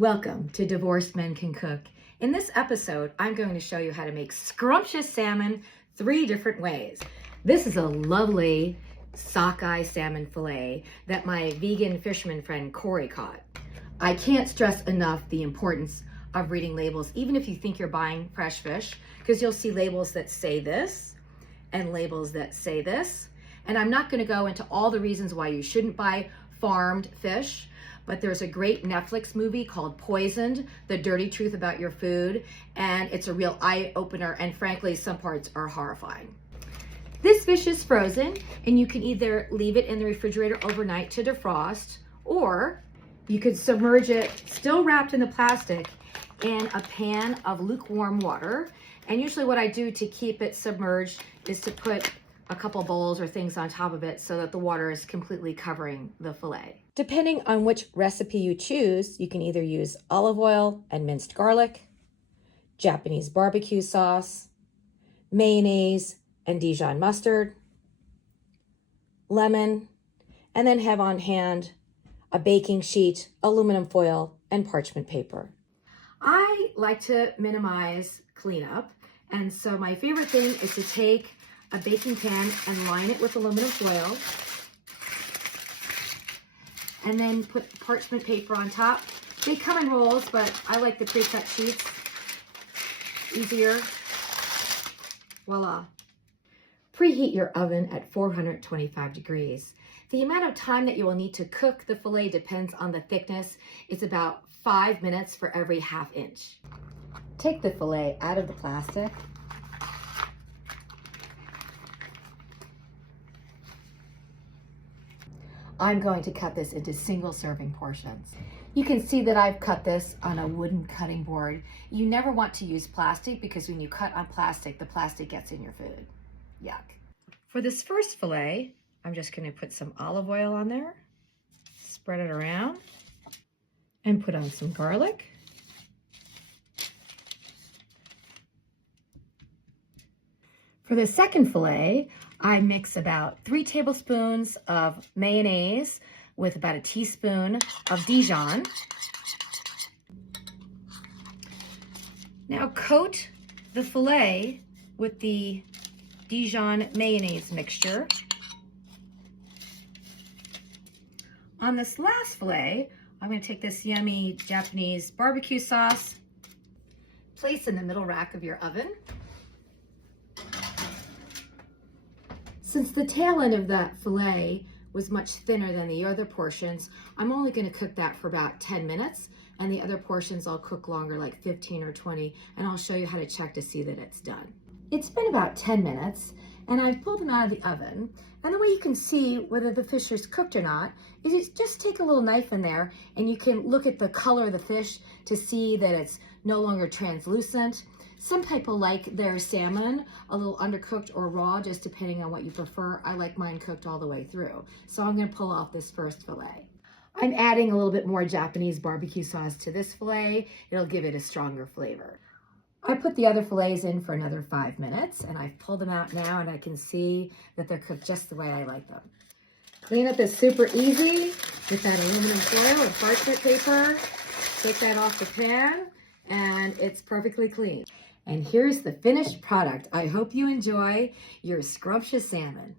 Welcome to Divorced Men Can Cook. In this episode, I'm going to show you how to make scrumptious salmon 3 different ways. This is a lovely sockeye salmon fillet that my vegan fisherman friend Corey caught. I can't stress enough the importance of reading labels, even if you think you're buying fresh fish, because you'll see labels that say this and labels that say this. And I'm not going to go into all the reasons why you shouldn't buy farmed fish, but there's a great Netflix movie called Poisoned, The Dirty Truth About Your Food, and it's a real eye-opener, and frankly, some parts are horrifying. This fish is frozen, and you can either leave it in the refrigerator overnight to defrost, or you could submerge it, still wrapped in the plastic, in a pan of lukewarm water. And usually what I do to keep it submerged is to put a couple bowls or things on top of it so that the water is completely covering the fillet. Depending on which recipe you choose, you can either use olive oil and minced garlic, Japanese barbecue sauce, mayonnaise and Dijon mustard, lemon, and then have on hand a baking sheet, aluminum foil, and parchment paper. I like to minimize cleanup, and so my favorite thing is to take a baking pan and line it with aluminum foil, and then put parchment paper on top. They come in rolls, but I like the pre-cut sheets. Easier. Voila. Preheat your oven at 425 degrees. The amount of time that you will need to cook the fillet depends on the thickness. It's about 5 minutes for every ½ inch. Take the fillet out of the plastic. I'm going to cut this into single serving portions. You can see that I've cut this on a wooden cutting board. You never want to use plastic because when you cut on plastic, the plastic gets in your food. Yuck. For this first fillet, I'm just going to put some olive oil on there, spread it around, and put on some garlic. For the second fillet, I mix about 3 tablespoons of mayonnaise with about a teaspoon of Dijon. Now coat the fillet with the Dijon mayonnaise mixture. On this last fillet, I'm going to take this yummy Japanese barbecue sauce, place in the middle rack of your oven. Since the tail end of that fillet was much thinner than the other portions, I'm only going to cook that for about 10 minutes, and the other portions I'll cook longer, like 15 or 20, and I'll show you how to check to see that it's done. It's been about 10 minutes, and I've pulled them out of the oven, and the way you can see whether the fish is cooked or not is you just take a little knife in there, and you can look at the color of the fish to see that it's no longer translucent. Some people like their salmon a little undercooked or raw, just depending on what you prefer. I like mine cooked all the way through. So I'm going to pull off this first fillet. I'm adding a little bit more Japanese barbecue sauce to this fillet. It'll give it a stronger flavor. I put the other fillets in for another 5 minutes, and I've pulled them out now, and I can see that they're cooked just the way I like them. Cleanup is super easy with that aluminum foil and parchment paper. Take that off the pan, and it's perfectly clean. And here's the finished product. I hope you enjoy your scrumptious salmon.